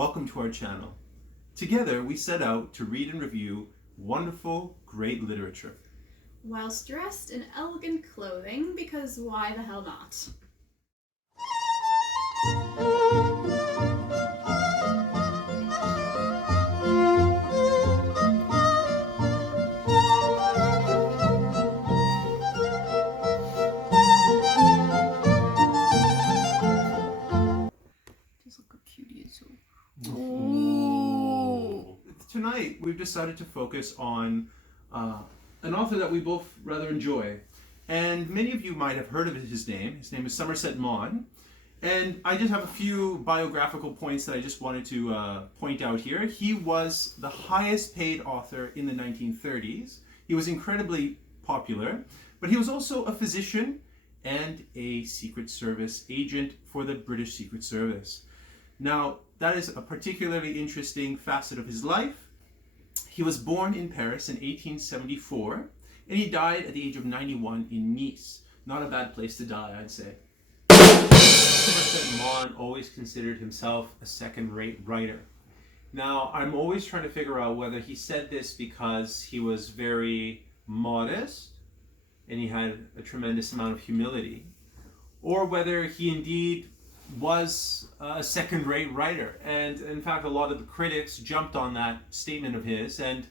welcome to our channel. Together we set out to read and review wonderful, great literature. Whilst dressed in elegant clothing, because why the hell not? Just look how cute he is. Ooh. Tonight we've decided to focus on an author that we both rather enjoy. And many of you might have heard of his name. His name is Somerset Maugham. And I just have a few biographical points that I just wanted to point out here. He was the highest paid author in the 1930s. He was incredibly popular, but he was also a physician and a Secret Service agent for the British Secret Service. Now, that is a particularly interesting facet of his life. He was born in Paris in 1874, and he died at the age of 91 in Nice. Not a bad place to die, I'd say. Somerset Maugham always considered himself a second-rate writer. Now, I'm always trying to figure out whether he said this because he was very modest and he had a tremendous amount of humility, or whether he indeed was a second-rate writer. And in fact, a lot of the critics jumped on that statement of his and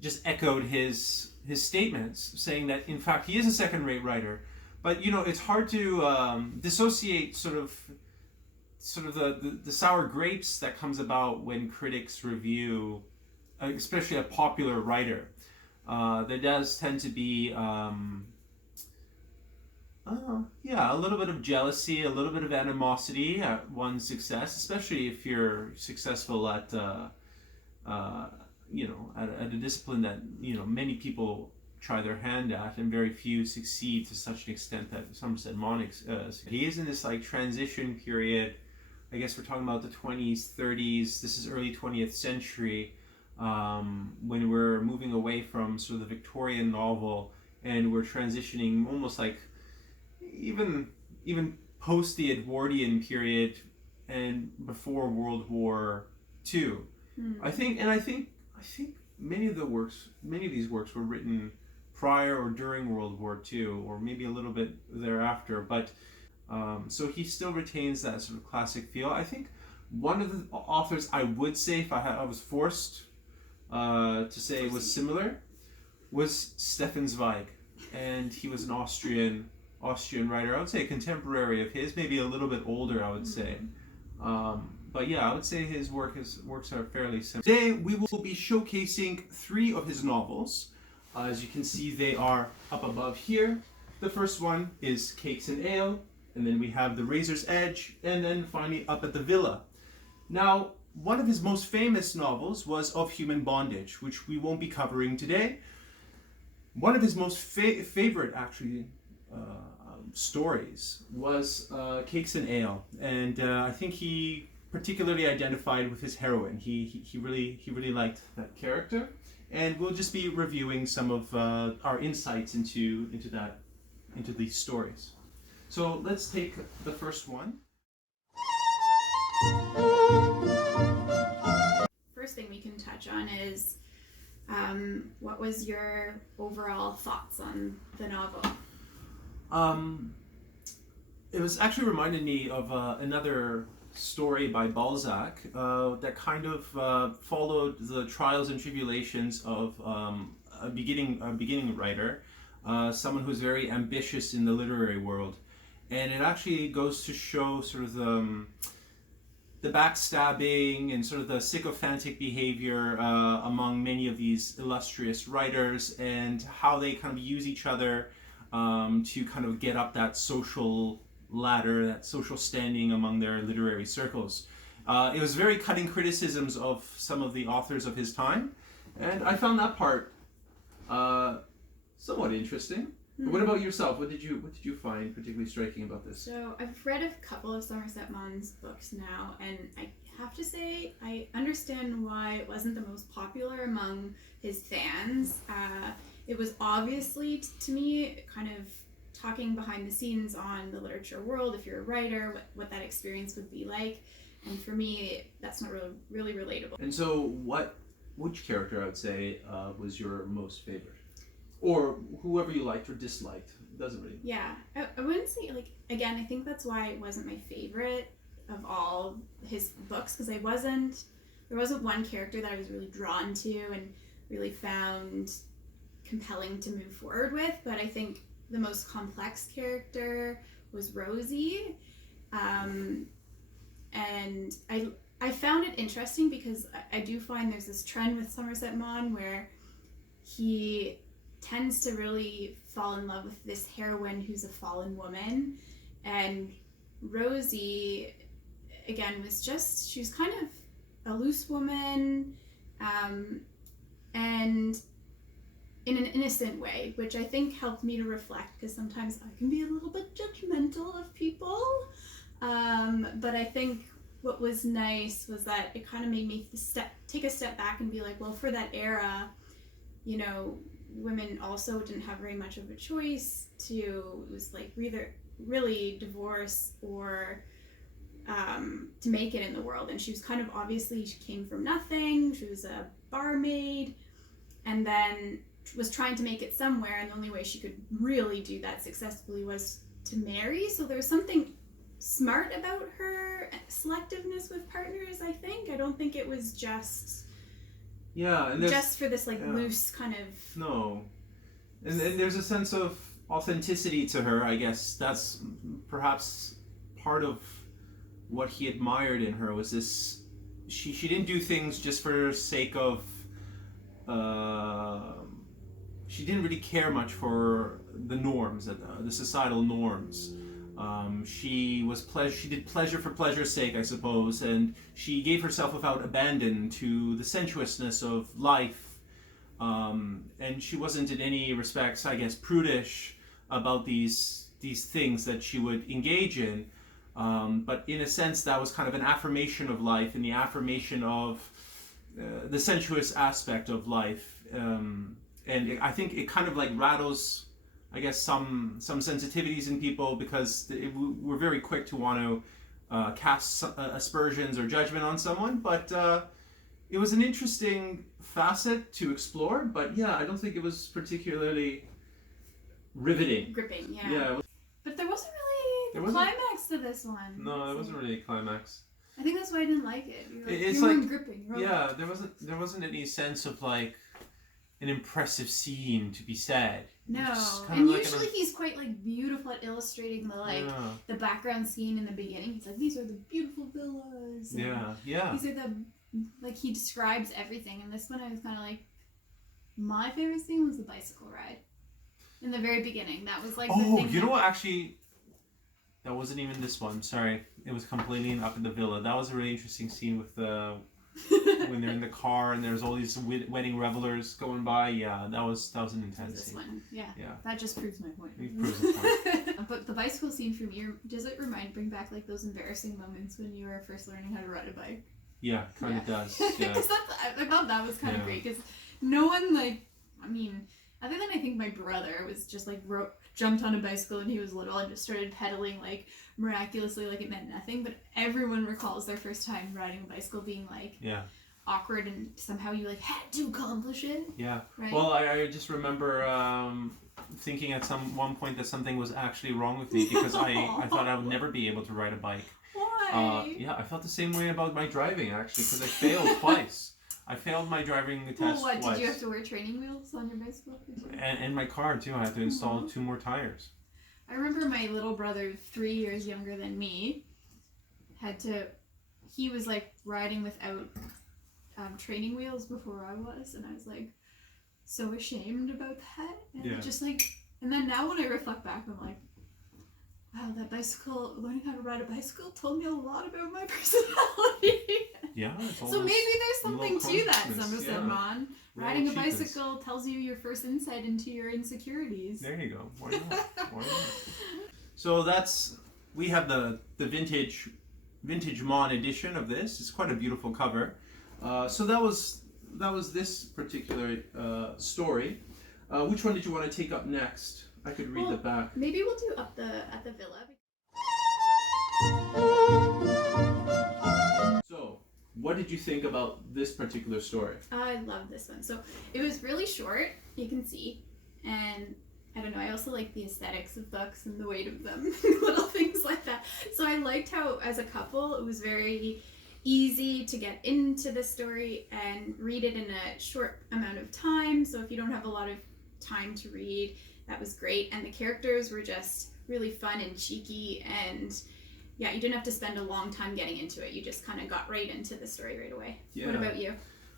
just echoed his statements, saying that in fact he is a second-rate writer. But you know, it's hard to dissociate sort of the sour grapes that comes about when critics review, especially a popular writer. There does tend to be a little bit of jealousy, a little bit of animosity at one's success, especially if you're successful at at a discipline that many people try their hand at, and very few succeed to such an extent that Somerset Maugham. He is in this like transition period. I guess we're talking about the 20s, 30s. This is early 20th century, when we're moving away from sort of the Victorian novel, and we're transitioning almost like even post the Edwardian period and before World War II. I think many of these works were written prior or during World War II, or maybe a little bit thereafter, but so he still retains that sort of classic feel. I think one of the authors I would say, if I was forced to say was similar, was Stefan Zweig, and he was an Austrian writer. I would say a contemporary of his, maybe a little bit older, I would say. But yeah, I would say his works are fairly similar. Today we will be showcasing 3 of his novels. As you can see, they are up above here. The first one is Cakes and Ale, and then we have The Razor's Edge, and then finally Up at the Villa. Now, one of his most famous novels was Of Human Bondage, which we won't be covering today. One of his most favorite, actually, stories was Cakes and Ale, and I think he particularly identified with his heroine. He really liked that character, and we'll just be reviewing some of our insights into these stories. So let's take the first one. First thing we can touch on is what was your overall thoughts on the novel? It was actually reminded me of another story by Balzac that kind of followed the trials and tribulations of a beginning writer, someone who's very ambitious in the literary world, and it actually goes to show sort of the backstabbing and sort of the sycophantic behavior among many of these illustrious writers, and how they kind of use each other to kind of get up that social ladder, that social standing among their literary circles. It was very cutting criticisms of some of the authors of his time, and I found that part somewhat interesting. But what about yourself? What did you find particularly striking about this? So I've read a couple of Somerset Maugham's books now, and I have to say I understand why it wasn't the most popular among his fans. It was obviously, to me, kind of talking behind the scenes on the literature world, if you're a writer, what that experience would be like. And for me, that's not really relatable. And so, which character I would say was your most favorite, or whoever you liked or disliked? Doesn't really. Yeah, I wouldn't say, like, again, I think that's why it wasn't my favorite of all his books, because there wasn't one character that I was really drawn to and really found compelling to move forward with. But I think the most complex character was Rosie, and I found it interesting because I do find there's this trend with Somerset Maugham where he tends to really fall in love with this heroine who's a fallen woman, and Rosie, again, she was kind of a loose woman, and in an innocent way, which I think helped me to reflect, because sometimes I can be a little bit judgmental of people, but I think what was nice was that it kind of made me take a step back and be like, well, for that era, you know, women also didn't have very much of a choice it was like either really divorce or to make it in the world. And she was kind of, obviously, she came from nothing. She was a barmaid and then was trying to make it somewhere, and the only way she could really do that successfully was to marry. So there was something smart about her selectiveness with partners, I think. I don't think it was just just for this loose kind of... No. And there's a sense of authenticity to her, I guess. That's perhaps part of what he admired in her, was this... She didn't do things just for the sake of... she didn't really care much for the norms, the societal norms. She did pleasure for pleasure's sake, I suppose, and she gave herself without abandon to the sensuousness of life, and she wasn't in any respects, I guess, prudish about these things that she would engage in, but in a sense that was kind of an affirmation of life and the affirmation of the sensuous aspect of life, and I think it kind of like rattles, I guess, some sensitivities in people, because we're very quick to want to cast aspersions or judgment on someone, but it was an interesting facet to explore. But yeah, I don't think it was particularly riveting. Gripping, yeah. Yeah. But there wasn't really a climax to this one. No, there wasn't really a climax. I think that's why I didn't like it. It's you like weren't gripping. Yeah, there wasn't any sense of like an impressive scene to be said. No, and usually he's quite beautiful at illustrating the background scene in the beginning. He's like, these are the beautiful villas. Yeah. These are he describes everything. And this one, I was kind of like, my favorite scene was the bicycle ride in the very beginning. That was the thing. You know what? Actually, that wasn't even this one. Sorry, it was completely up in the villa. That was a really interesting scene with when they're in the car and there's all these wedding revelers going by. Yeah, that was an intense scene. This one, yeah. That just proves my point. It proves the point. But the bicycle scene for me, does it bring back those embarrassing moments when you were first learning how to ride a bike? Yeah, kind of does. Yeah. I thought that was kind of great, because no one other than I think my brother was just jumped on a bicycle when he was little and just started pedaling miraculously it meant nothing, but everyone recalls their first time riding a bicycle being awkward, and somehow you had to accomplish it. Yeah. Right? Well, I just remember thinking at one point that something was actually wrong with me, because I thought I would never be able to ride a bike. Why? Yeah, I felt the same way about my driving, actually, because I failed twice. I failed my driving test twice. Did you have to wear training wheels on your bicycle? And my car, too. I had to install 2 more tires. I remember my little brother, 3 years younger than me, he was riding without training wheels before I was, and I was so ashamed about that. And and then now when I reflect back, I'm like, wow, learning how to ride a bicycle told me a lot about my personality. Yeah. So maybe there's something to that, Somerset Maugham. Riding a bicycle tells you your first insight into your insecurities. There you go. Why not? So we have the vintage Maugham edition of this. It's quite a beautiful cover. So that was this particular story. Which one did you want to take up next? I could read the back. Maybe we'll do at the villa. what did you think about this particular story? I love this one. So it was really short, you can see, and I don't know, I also like the aesthetics of books and the weight of them, little things like that. So I liked how, as a couple, it was very easy to get into the story and read it in a short amount of time. So if you don't have a lot of time to read, that was great. And the characters were just really fun and cheeky, and yeah, you didn't have to spend a long time getting into it. You just kind of got right into the story right away. Yeah. What about you?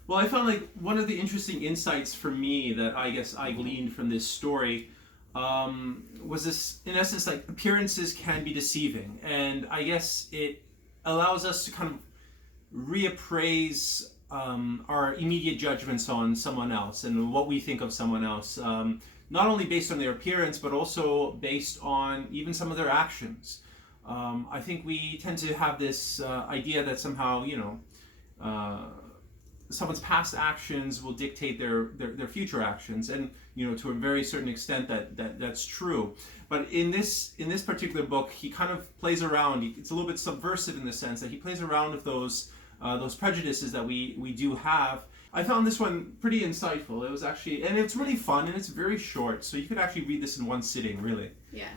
Well, I found like one of the interesting insights for me that I guess I gleaned from this story was this, in essence, like appearances can be deceiving, and I guess it allows us to kind of reappraise our immediate judgments on someone else and what we think of someone else, not only based on their appearance, but also based on even some of their actions. I think we tend to have this idea that somehow, someone's past actions will dictate their future actions, and to a very certain extent that's true. But in this particular book, he kind of plays around. It's a little bit subversive in the sense that he plays around with those prejudices that we do have. I found this one pretty insightful. It was actually, and it's really fun, and it's very short, so you could actually read this in one sitting, really. Yeah.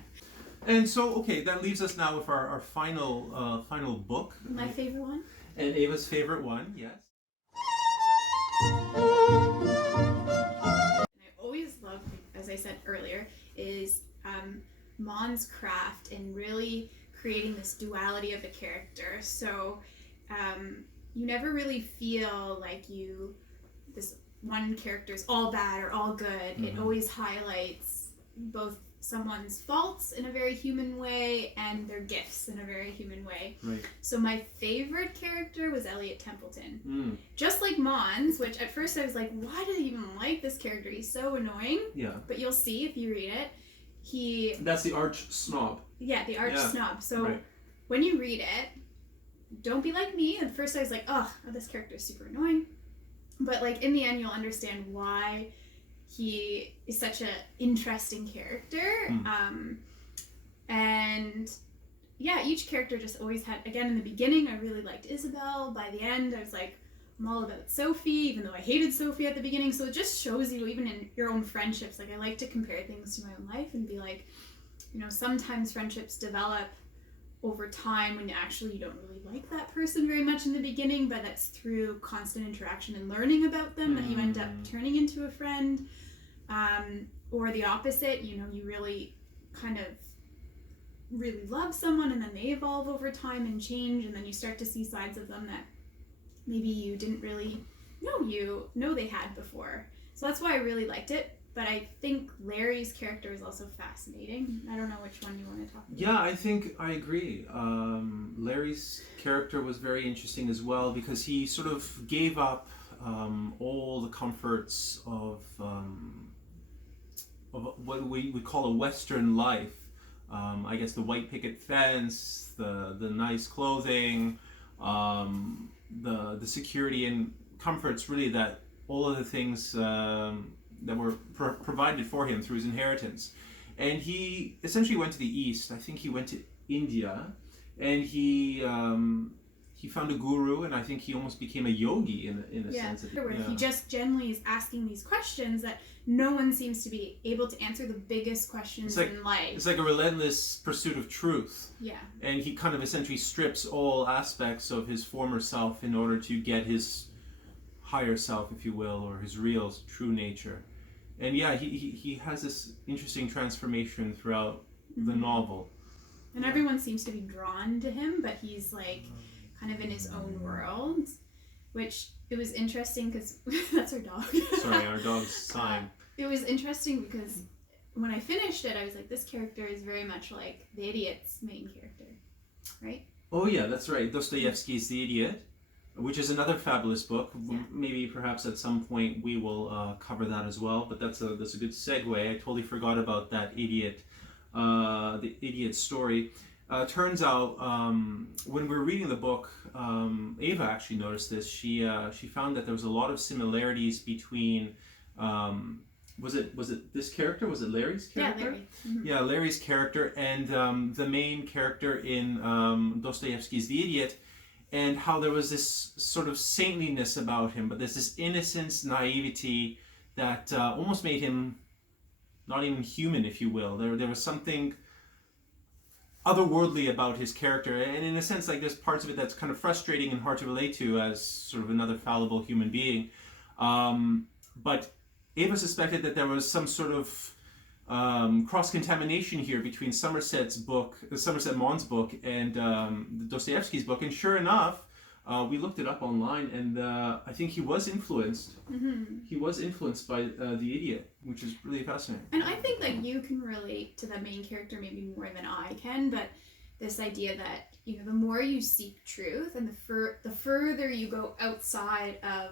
And so, okay, that leaves us now with our final book. My favorite one. And Ava's favorite one, yes. I always love, as I said earlier, is Mon's craft in really creating this duality of a character. So you never really feel like this one character is all bad or all good. Mm-hmm. It always highlights both someone's faults in a very human way and their gifts in a very human way. Right. So my favorite character was Elliot Templeton. Just like Mons, which at first I was like, why do I even like this character? He's so annoying. Yeah. But you'll see if you read it. That's the arch snob. Yeah, the arch snob. So when you read it, don't be like me. At first I was like, oh, this character is super annoying. But like in the end you'll understand why he is such an interesting character. And yeah, each character just always had, again, in the beginning I really liked Isabel. By the end I was like, I'm all about Sophie, even though I hated Sophie at the beginning. So it just shows you, even in your own friendships, like I like to compare things to my own life and be like, sometimes friendships develop over time when actually you don't really like that person very much in the beginning, but that's through constant interaction and learning about them that you end up turning into a friend. Or the opposite, you really kind of really love someone and then they evolve over time and change, and then you start to see sides of them that maybe you didn't really know they had before. So that's why I really liked it. But I think Larry's character is also fascinating. I don't know which one you want to talk about. Yeah, I think I agree. Larry's character was very interesting as well because he sort of gave up all the comforts of what we would call a Western life. I guess the white picket fence, the nice clothing, the security and comforts, really, that all of the things that were provided for him through his inheritance. And he essentially went to the East. I think he went to India, and he found a guru, and I think he almost became a yogi in a sense. Where he just generally is asking these questions that no one seems to be able to answer, the biggest questions in life. It's like a relentless pursuit of truth. Yeah. And he kind of essentially strips all aspects of his former self in order to get his higher self, if you will, or his real true nature. And yeah, he has this interesting transformation throughout the novel. And everyone seems to be drawn to him, but he's like kind of in his own world, which it was interesting because that's our dog. Sorry, our dog's sighing. It was interesting because when I finished it, I was like, this character is very much like the Idiot's main character, right? Oh yeah, that's right. Dostoevsky's The Idiot, which is another fabulous book. Yeah. Maybe perhaps at some point we will cover that as well. But that's a good segue. I totally forgot about that Idiot, the Idiot story. Turns out when we were reading the book, Ava actually noticed this. She found that there was a lot of similarities between. Was it this character? Was it Larry's character? Yeah, Larry. Mm-hmm. Yeah, Larry's character and the main character in Dostoevsky's The Idiot. and how there was this sort of saintliness about him, but there's this innocence, naivety that almost made him not even human, if you will. There was something otherworldly about his character, and in a sense, like, there's parts of it that's kind of frustrating and hard to relate to as sort of another fallible human being. But Ava suspected that there was some sort of cross-contamination here between Somerset Maugham's book, and Dostoevsky's book, and sure enough, we looked it up online, and I think he was influenced. Mm-hmm. He was influenced by The Idiot, which is really fascinating. And I think that you can relate to the main character maybe more than I can, but this idea that, you know, the more you seek truth and the further you go outside of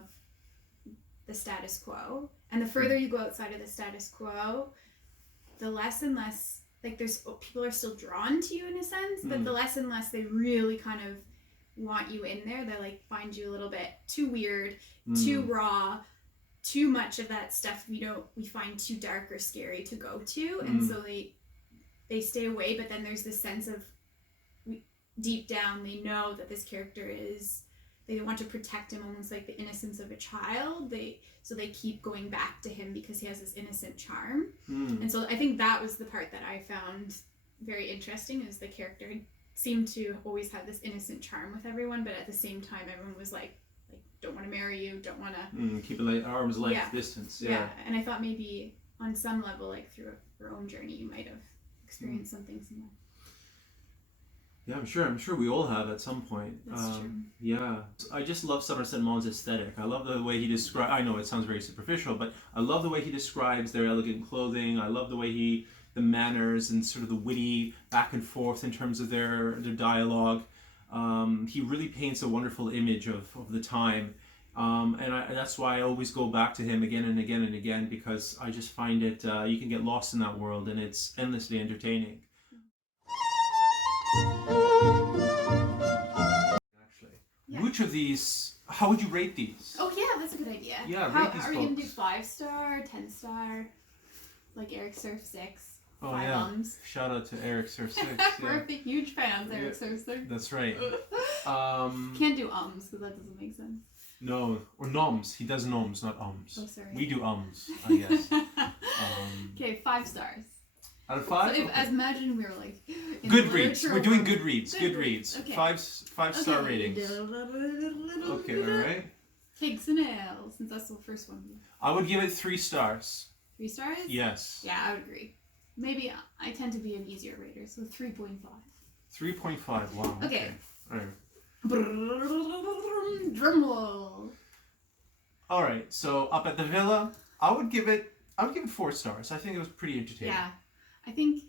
the status quo, and the further you go outside of the status quo, the less and less, like, people are still drawn to you in a sense, but the less and less they really kind of want you in there. They, like, find you a little bit too weird, too raw, too much of that stuff we find too dark or scary to go to, and so they stay away. But then there's this sense of, deep down, they know that this character they want to protect him, almost like the innocence of a child. So they keep going back to him because he has this innocent charm. And so I think that was the part that I found very interesting, is the character seemed to always have this innocent charm with everyone, but at the same time everyone was like don't want to marry you, don't want to keep it like arm's length distance. Yeah. And I thought maybe on some level, like, through your own journey, you might have experienced something similar. Yeah, I'm sure we all have at some point. That's true. Yeah. I just love Somerset Maugham's aesthetic. I love the way he describes, I know it sounds very superficial, but I love the way he describes their elegant clothing. I love the way the manners and sort of the witty back and forth in terms of their dialogue. He really paints a wonderful image of the time. And that's why I always go back to him again and again and again, because I just find it, you can get lost in that world, and it's endlessly entertaining. Actually, which of these, how would you rate these? Oh yeah, that's a good idea. Yeah, how rate these are you gonna do? books. 5-star, 10-star, like Eric Surf 6? Oh 5 yeah, ums. shout out to Eric Surf 6. We're big, huge fans, Eric Surf 6. That's right. Can't do ums because that doesn't make sense. No, or noms. He does noms, not ums. Oh, sorry. We do ums, I guess. Okay, 5 stars. Out of 5? So if, imagine we were like in Goodreads. We're doing world. Goodreads. Okay. 5-star ratings. Okay, alright. Cakes and ale, since that's the first one. I would give it 3 stars. 3 stars? Yes. Yeah, I would agree. Maybe I tend to be an easier rater, so 3.5. 3.5. Wow. Okay. Alright. Drumroll. Alright, so up at the villa, I would give it 4 stars. I think it was pretty entertaining. Yeah, I think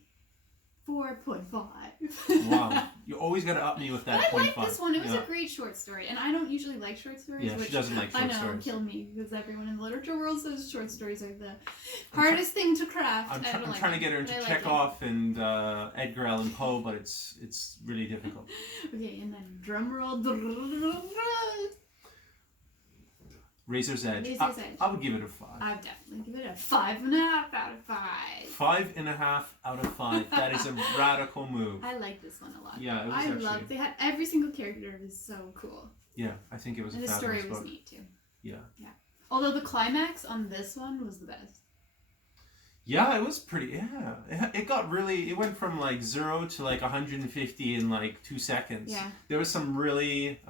4.5. Wow, you always got to up me with that. But I 0.5. like this one. It was a great short story, and I don't usually like short stories. Yeah, which she doesn't like short stories. Kill me, because everyone in the literature world says short stories are the hardest thing to craft. I'm trying to get her into Chekhov and Edgar Allan Poe, but it's really difficult. Okay, and then drum roll. Razor's Edge. Razor's Edge. I would give it a 5. I would definitely give it a 5.5 out of 5. 5.5 out of 5. That is a radical move. I like this one a lot. Yeah, it was I loved. They had every single character was so cool. Yeah, I think it was. And a the story fabulous was book. neat too. Yeah. Yeah. Although the climax on this one was the best. Yeah, it was pretty. Yeah, it got really. It went from like 0 to like 150 in like 2 seconds. Yeah. There was some really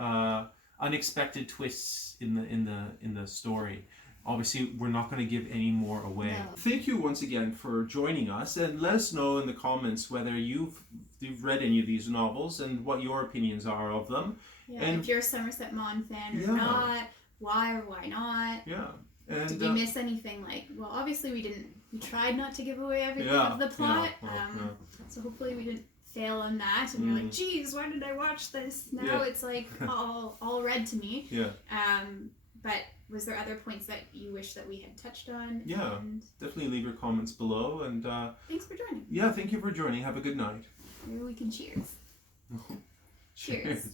unexpected twists in the story. Obviously, we're not going to give any more away. No. Thank you once again for joining us, and let us know in the comments whether you've read any of these novels and what your opinions are of them. Yeah, and if you're a Somerset Maugham fan or not, why or why not? Yeah. And did we miss anything? Like, well, obviously we didn't. We tried not to give away everything of the plot. So hopefully we didn't fail on that. And you're like, geez, why did I watch this? Now it's like all read to me. Yeah. But was there other points that you wish that we had touched on? Yeah. And definitely leave your comments below. And thanks for joining. Yeah, thank you for joining. Have a good night. Maybe we can cheers. Cheers.